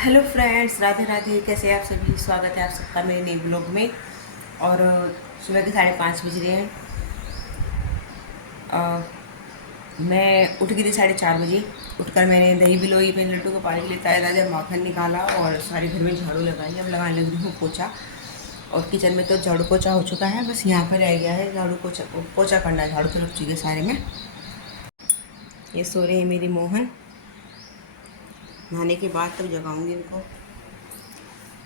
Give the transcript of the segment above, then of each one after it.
Hello friends, Radhe Radhe. कैसे हैं आप सभी? स्वागत है आप सबका मेरे नए ब्लॉग में। और सुबह के 5:30 बज रहे हैं। मैं उठ गई थी 4:30 बजे। उठकर मैंने दही बिलोई, मैंने लड्डू को पानी के लिए ताज़ा ताज़ा माखन निकाला और सारे घर में झाड़ू लगाई। अब लगाने लग रही हूँ पोछा। और किचन में तो झाड़ू पोछा हो चुका है, बस यहाँ पर रह गया है झाड़ू पोछा पोछा करना है। झाड़ू तो लग चुकी है सारे में। ये सो रहे हैं मेरी मोहन। नहाने के बाद तब जगाऊंगी इनको।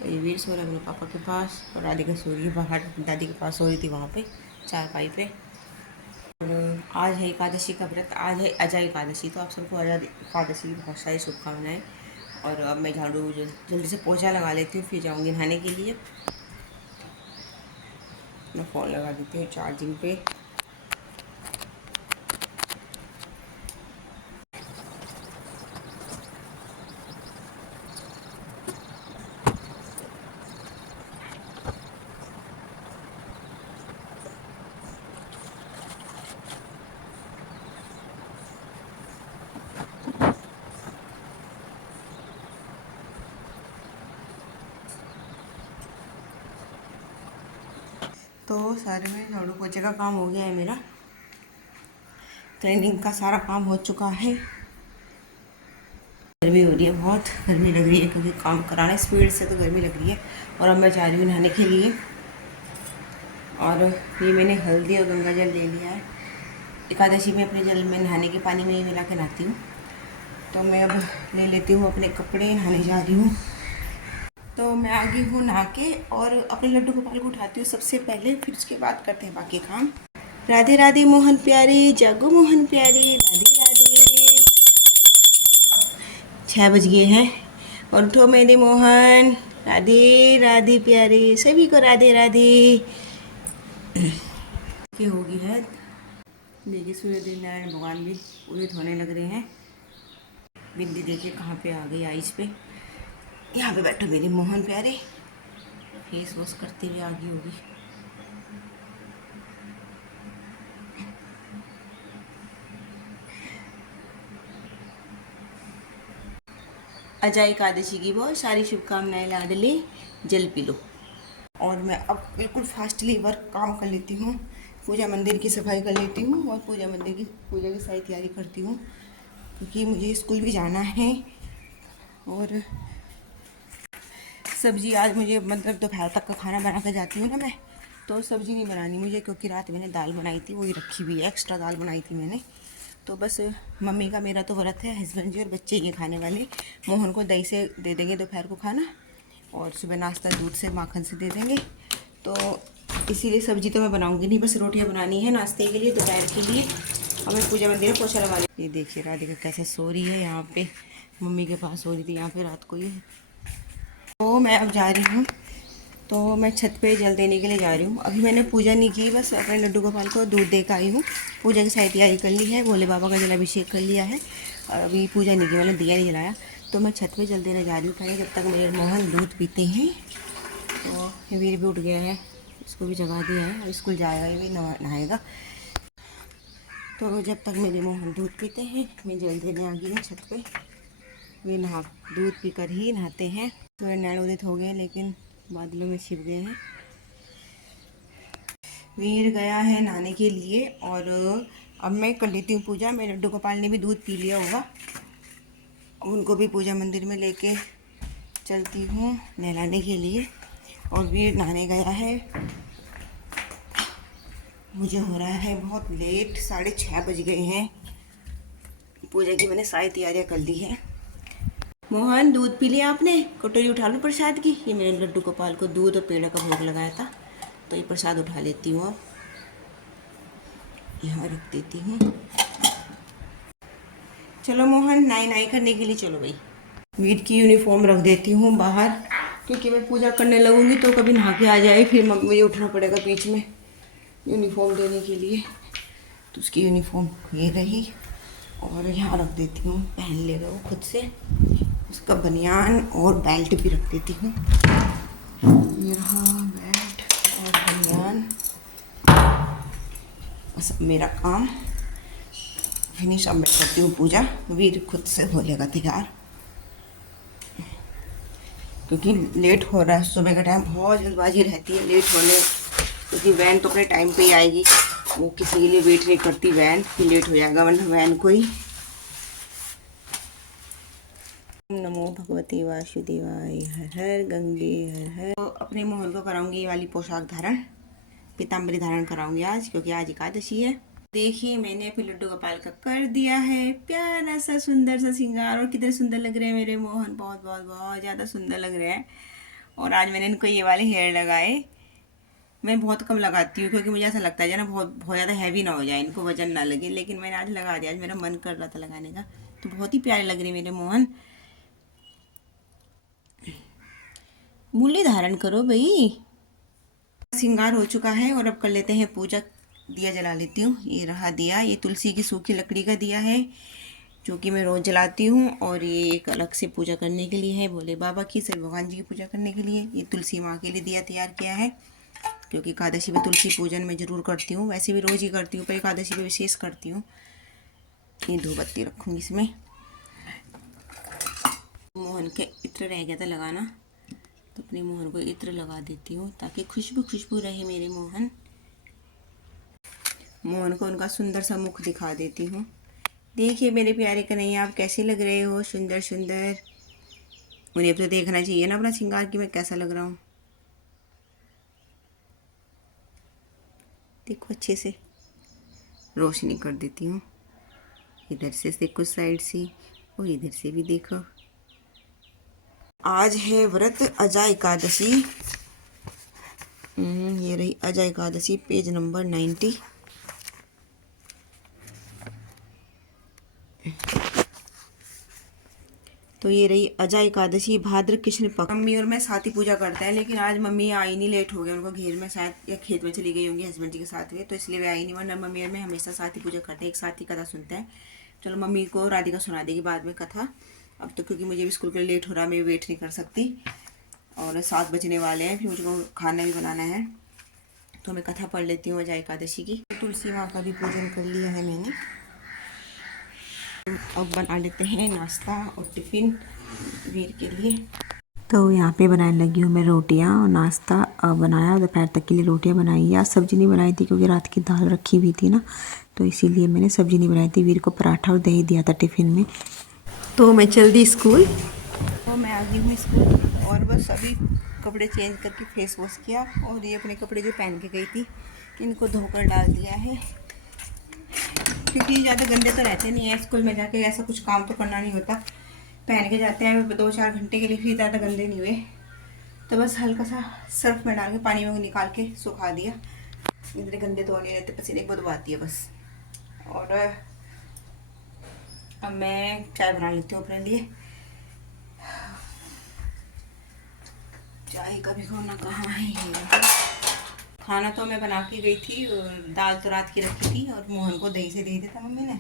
ये वीर सो रहा है अपने पापा के पास और राधिका सो रही है बाहर, दादी के पास सो रही थी वहाँ पे चारपाई पे। और आज है एकादशी का व्रत, आज है अजय एकादशी। तो आप सबको अजय एकादशी की बहुत सारी शुभकामनाएं। और अब मैं झाड़ू जल्दी से पोछा लगा लेती हूँ, फिर जाऊँगी नहाने के लिए। मैं फ़ोन लगा देती हूँ चार्जिंग पे। तो सारे में झाड़ू पोछे का काम हो गया है मेरा। क्लीनिंग का सारा काम हो चुका है। गर्मी हो रही है, बहुत गर्मी लग रही है क्योंकि काम कराना स्पीड से, तो गर्मी लग रही है। और अब मैं जा रही हूँ नहाने के लिए। और ये मैंने हल्दी और गंगा जल ले लिया है। एकादशी में अपने जल में नहाने के पानी में ही मिला के नहाती हूँ। तो मैं अब ले लेती हूँ अपने कपड़े, नहाने जा रही हूँ। तो मैं आ गई हूँ नहा के और अपने लड्डू गोपाल को उठाती हूँ सबसे पहले, फिर उसके बाद करते हैं बाकी काम। राधे राधे मोहन प्यारी, जागो मोहन प्यारी, राधे राधे। 6 बज गए हैं और उठो मेरे मोहन। राधे राधे प्यारे, सभी को राधे राधे। ये होगी है। देखिए सूर्य नारायण भगवान भी उदित होने लग रहे हैं। बिंदी देखिए कहाँ पे आ गई आइस पे। यहाँ पे बैठो मेरी मोहन प्यारे। फेस वॉश करते हुए आ गई होगी। अजय एकादशी की बहुत सारी शुभकामनाएं लाडली। जल पी लो। और मैं अब बिल्कुल फास्टली वर्क काम कर लेती हूँ। पूजा मंदिर की सफाई कर लेती हूँ और पूजा की सारी तैयारी करती हूँ क्योंकि मुझे स्कूल भी जाना है। और सब्ज़ी आज मुझे मतलब दोपहर तक का खाना बना कर जाती हूँ ना मैं, तो सब्ज़ी नहीं बनानी मुझे क्योंकि रात मैंने दाल बनाई थी, वही रखी हुई है। एक्स्ट्रा दाल बनाई थी मैंने। तो बस मम्मी का मेरा तो व्रत है, हस्बैंड जी और बच्चे ये खाने वाले। मोहन को दही से दे देंगे दोपहर को खाना और सुबह नाश्ता दूध से माखन से दे देंगे। तो इसीलिए सब्ज़ी तो मैं बनाऊँगी नहीं, बस रोटियाँ बनानी है नाश्ते के लिए, दोपहर के लिए। और मैं पूजा मंदिर में पोछा लगा ली। ये देखिए राधिका कैसे सो रही है यहाँ पे, मम्मी के पास सो रही थी यहाँ पे रात को। ये तो मैं अब जा रही हूँ। तो मैं छत पे जल देने के लिए जा रही हूँ। अभी मैंने पूजा नहीं की, बस अपने लड्डू गोपाल को दूध दे कर आई हूँ। पूजा की सारी तैयारी कर ली है, भोले बाबा का जलाभिषेक कर लिया है और अभी पूजा नहीं की, मैंने दिया नहीं जलाया। तो मैं छत पे जल देने जा रही हूँ पहले, जब तक मेरे मोहन दूध पीते हैं। तो वीर भी उठ गया है, इसको भी जगा दिया है, स्कूल जाएगा, ये भी नहाएगा। तो जब तक मेरे मोहन दूध पीते हैं मैं जल देने आ गई हूँ छत पे। वे दूध पीकर ही नहाते हैं। सूर्य नारायण उदित हो गए लेकिन बादलों में छिप गए हैं। वीर गया है नहाने के लिए और अब मैं कर लेती हूँ पूजा। मेरे लड्डू गोपाल ने भी दूध पी लिया होगा, उनको भी पूजा मंदिर में लेके चलती हूँ नहलाने के लिए। और वीर नहाने गया है। मुझे हो रहा है बहुत लेट, 6:30 बज गए हैं। पूजा की मैंने सारी तैयारियाँ कर ली है। मोहन दूध पी लिया आपने? कटोरी उठा लो प्रसाद की। ये मैंने लड्डू गोपाल को दूध और पेड़ा का भोग लगाया था, तो ये प्रसाद उठा लेती हूँ। अब यहाँ रख देती हूँ। चलो मोहन नाई नाई करने के लिए चलो भाई। वीर की यूनिफॉर्म रख देती हूँ बाहर क्योंकि मैं पूजा करने लगूंगी तो कभी नहा के आ जाए, फिर मुझे उठना पड़ेगा बीच में यूनिफॉर्म देने के लिए। तो उसकी यूनिफॉर्म ये रही और यहाँ रख देती हूँ, पहन लेगा वो खुद से। उसका बनियान और बेल्ट भी रख देती हूँ। ये रहा बेल्ट और बनियान। बस मेरा काम फिनिश। अब मैं करती हूँ पूजा, वीर खुद से हो जाएगा तैयार। क्योंकि लेट हो रहा है। सुबह का टाइम बहुत जल्दबाजी रहती है लेट होने, क्योंकि वैन तो अपने टाइम पे ही आएगी, वो किसी के लिए वेट नहीं करती वैन कि लेट हो जाएगा, वरना वैन को ही। नमो भगवते वासुदेवाय, हर हर गंगे हर हर। तो अपने मोहन को कराऊंगी ये वाली पोशाक धारण, पीताम्बरी धारण कराऊंगी आज, क्योंकि आज एकादशी है। देखिए मैंने अपने लड्डू गोपाल का कर दिया है प्यारा सा सुंदर सा श्रृंगार, और कितने सुंदर लग रहे हैं मेरे मोहन, बहुत बहुत बहुत ज़्यादा सुंदर लग रहे हैं। और आज मैंने इनको ये वाले हेयर लगाए। मैं बहुत कम लगाती हूँ, क्योंकि मुझे ऐसा लगता है ना बहुत बहुत ज़्यादा हैवी ना हो जाए, इनको वजन ना लगे, लेकिन मैंने आज लगा दिया, आज मेरा मन कर रहा था लगाने का। तो बहुत ही प्यारे लग रहे मेरे मोहन। मूली धारण करो भाई। श्रृंगार हो चुका है और अब कर लेते हैं पूजा। दिया जला लेती हूँ। ये रहा दिया, ये तुलसी की सूखी लकड़ी का दिया है जो कि मैं रोज़ जलाती हूँ, और ये एक अलग से पूजा करने के लिए है, भोले बाबा की, सभी भगवान जी की पूजा करने के लिए। ये तुलसी माँ के लिए दिया तैयार किया है, क्योंकि एकादशी पे तुलसी पूजन मैं ज़रूर करती हूँ, वैसे भी रोज़ ही करती हूँ, पर एकादशी पे विशेष करती हूँ। ये धूपबत्ती रखूँगी इसमें। मोहन के इत्र रह गया था लगाना, तो अपने मोहन को इत्र लगा देती हूँ ताकि खुशबू खुशबू रहे मेरे मोहन। मोहन को उनका सुंदर सा मुख दिखा देती हूँ। देखिए मेरे प्यारे कन्हैया, आप कैसे लग रहे हो, सुंदर सुंदर। उन्हें अब तो देखना चाहिए ना अपना श्रृंगार कि मैं कैसा लग रहा हूँ। देखो अच्छे से रोशनी कर देती हूँ, इधर से देखो साइड से, और इधर से भी देखो। आज है व्रत अजा एकादशी। ये रही अजा एकादशी, पेज नंबर 90। तो ये रही अजा एकादशी, भाद्र कृष्ण पक्ष। मम्मी और मैं साथ ही पूजा करते हैं, लेकिन आज मम्मी आई नहीं, लेट हो गया उनको, घेर में शायद या खेत में चली गई होंगी हस्बैंड जी के साथ में, तो इसलिए वे आई नहीं, वरना मम्मी और मैं हमेशा साथ ही पूजा करते हैं, एक साथ ही कथा सुनते हैं। चलो मम्मी को राधिका सुना देगी बाद में कथा। अब तो क्योंकि मुझे भी स्कूल के लिए लेट हो रहा है, मैं वेट नहीं कर सकती, और 7 बजने वाले हैं, फिर मुझको खाना भी बनाना है, तो मैं कथा पढ़ लेती हूँ अजा एकादशी की। तुलसी माँ का भी पूजन कर लिया है मैंने। अब बना लेते हैं नाश्ता और टिफ़िन वीर के लिए। तो यहाँ पे बनाने लगी हूँ मैं रोटियाँ, और नाश्ता बनाया, दोपहर तक के लिए रोटियाँ बनाई। आज सब्ज़ी नहीं बनाई थी क्योंकि रात की दाल रखी हुई थी ना, तो इसीलिए मैंने सब्ज़ी नहीं बनाई थी। वीर को पराठा और दही दिया था टिफ़िन में। तो मैं चल दी स्कूल, तो मैं आ गई हूँ स्कूल, और बस अभी कपड़े चेंज करके फेस वॉश किया, और ये अपने कपड़े जो पहन के गई थी इनको धोकर डाल दिया है, क्योंकि ज़्यादा गंदे तो रहते नहीं है, स्कूल में जाके ऐसा कुछ काम तो करना नहीं होता, पहन के जाते हैं 2-4 घंटे के लिए, फिर ज़्यादा गंदे नहीं हुए, तो बस हल्का सा सर्फ में डाल के पानी में निकाल के सुखा दिया। इतने गंदे तो नहीं रहते, पसीने की बदबू आती है बस। और अब मैं चाय बना लेती हूँ अपने लिए। चाय का भिगोना कहाँ है। खाना तो मैं बना के गई थी, दाल तो रात की रखी थी, और मोहन को दही से दे दिया था मम्मी ने,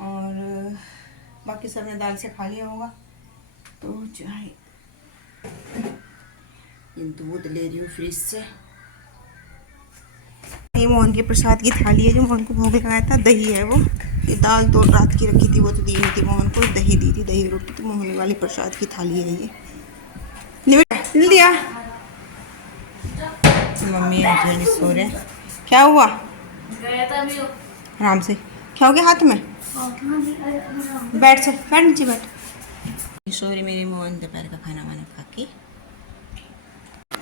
और बाकी सब ने दाल से खा लिया होगा। तो चाय, ये दूध ले रही हूँ फ्रिज से। ये मोहन के प्रसाद की थाली है जो मोहन को भोग लगाया था, दही है वो। ये दाल तो रात की रखी थी, वो तो दी हुई थी मोहन को, दही दी थी, दही रोटी। तो मोहन वाली प्रसाद की थाली है ये। ले दिया। मम्मी आज सो रहे। क्या हुआ? आराम से। क्या हो गया हाथ में? बैठ से, बैठ नीचे बैठ। सॉरी मेरे मोहन, दोपहर का खाना वाना खा के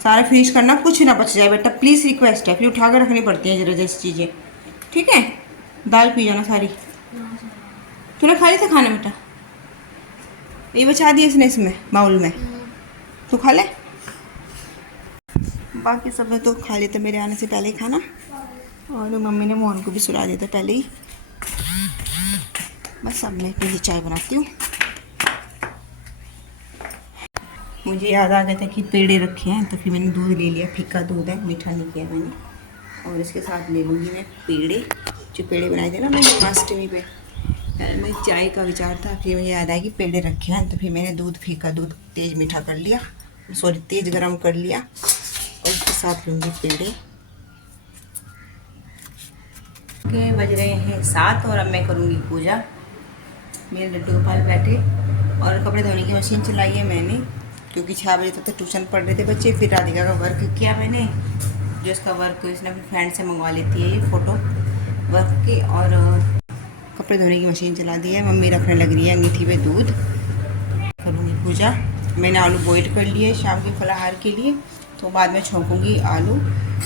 सारा फिनिश करना, कुछ ना बच जाए बेटा, प्लीज़ रिक्वेस्ट है, फिर उठा कर रखनी पड़ती है जरा जैसी चीज़ें, ठीक है? दाल पी जाना सारी। तूने खा ली था खाना बेटा? ये बचा दिया इसने इसमें बाउल में, तू खा ले। बाकी सब ने तो खा लिया था मेरे आने से पहले ही खाना, और मम्मी ने मोहन को भी सुला दिया था पहले ही। बस अब मैं पहले चाय बनाती हूँ। मुझे याद आ गया था कि पेड़े रखे हैं, तो फिर मैंने दूध ले लिया, फीका दूध है, मीठा नहीं किया मैंने, और इसके साथ ले लूँगी मैं पेड़े, जो पेड़े बनाए थे ना मैंने अष्टमी पे। मैं चाय का विचार था, फिर मुझे याद आया कि पेड़े रखे हैं, तो फिर मैंने दूध, फीका दूध तेज़ मीठा कर लिया, सॉरी तेज़ गरम कर लिया, और उसके साथ लूँगी पेड़े। के बज रहे हैं 7, और अब मैं करूँगी पूजा। मेरे लड्डू गोपाल बैठे, और कपड़े धोने की मशीन चलाई है मैंने, क्योंकि 6 बजे तक तो ट्यूशन पढ़ रहे थे बच्चे। फिर राधिका का वर्क किया मैंने, जो उसका वर्क इसने अपनी फ्रेंड से मंगवा लेती है ये फ़ोटो वर्क की। और कपड़े धोने की मशीन चला दी है। मम्मी रखने लग रही है अंगीठी पे दूध। करूँगी पूजा। मैंने आलू बॉईल कर लिए शाम के फलाहार के लिए, तो बाद में छोंकूँगी आलू,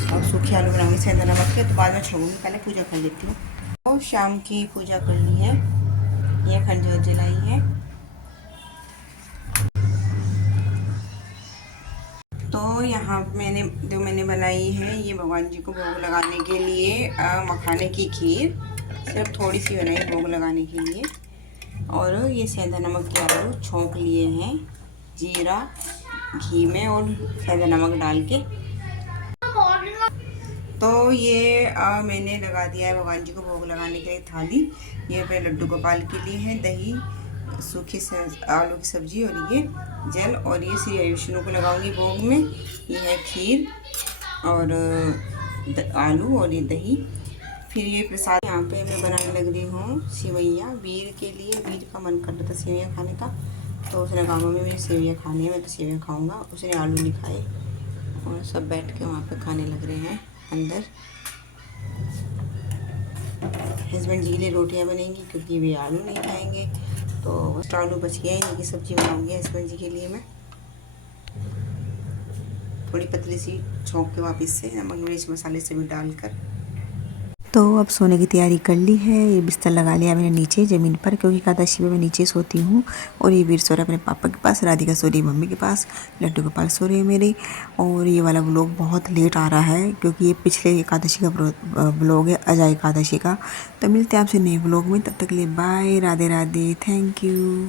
और सूखे आलू बनाऊँगी सेंधा नमक के, तो बाद में छोंकूँगी। पहले पूजा कर लेती हूँ। तो शाम की पूजा कर ली है, ये खंजर जलाई है। तो यहाँ मैंने बनाई है ये भगवान जी को भोग लगाने के लिए मखाने की खीर। सिर्फ थोड़ी सी बनाई भोग लगाने के लिए। और ये सेंधा नमक के आलू छोंक लिए हैं जीरा घी में और सेंधा नमक डाल के। तो ये मैंने लगा दिया है भगवान जी को भोग लगाने के लिए थाली। ये अपने लड्डू गोपाल के लिए है दही, सूखी आलू की सब्जी और ये जल, और ये श्री विष्णु को लगाऊंगी भोग में। ये है खीर और आलू और ये दही। फिर ये प्रसाद यहाँ पे मैं बनाने लग रही हूँ सेवैयाँ वीर के लिए। वीर का मन कर रहा था सेवैयाँ खाने का, तो उसने कहा मम्मी मुझे सेवैयाँ खानी है, मैं तो सेवैयाँ खाऊंगा। उसने आलू नहीं खाए और सब बैठ के वहाँ पे खाने लग रहे हैं अंदर। हस्बैंड जी के लिए रोटियाँ बनेंगी क्योंकि वे आलू नहीं खाएंगे, तो बस आलू बच गया है। इनकी सब्जी बनाऊंगी हस्बैंड जी के लिए मैं, थोड़ी पतली सी छोंक के वापस से नमक मिर्च मसाले से भी डालकर। तो अब सोने की तैयारी कर ली है। ये बिस्तर लगा लिया मैंने नीचे ज़मीन पर, क्योंकि एकादशी में मैं नीचे सोती हूँ। और ये वीर सो रहा है अपने पापा के पास, राधिका सो रही है मम्मी के पास, लड्डू गोपाल सो रहे हैं मेरे। और ये वाला व्लॉग बहुत लेट आ रहा है क्योंकि ये पिछले एकादशी का व्लॉग है, अजय एकादशी का। तो मिलते हैं आपसे नए व्लॉग में, तब तक के लिए bye, Radhe Radhe, thank you.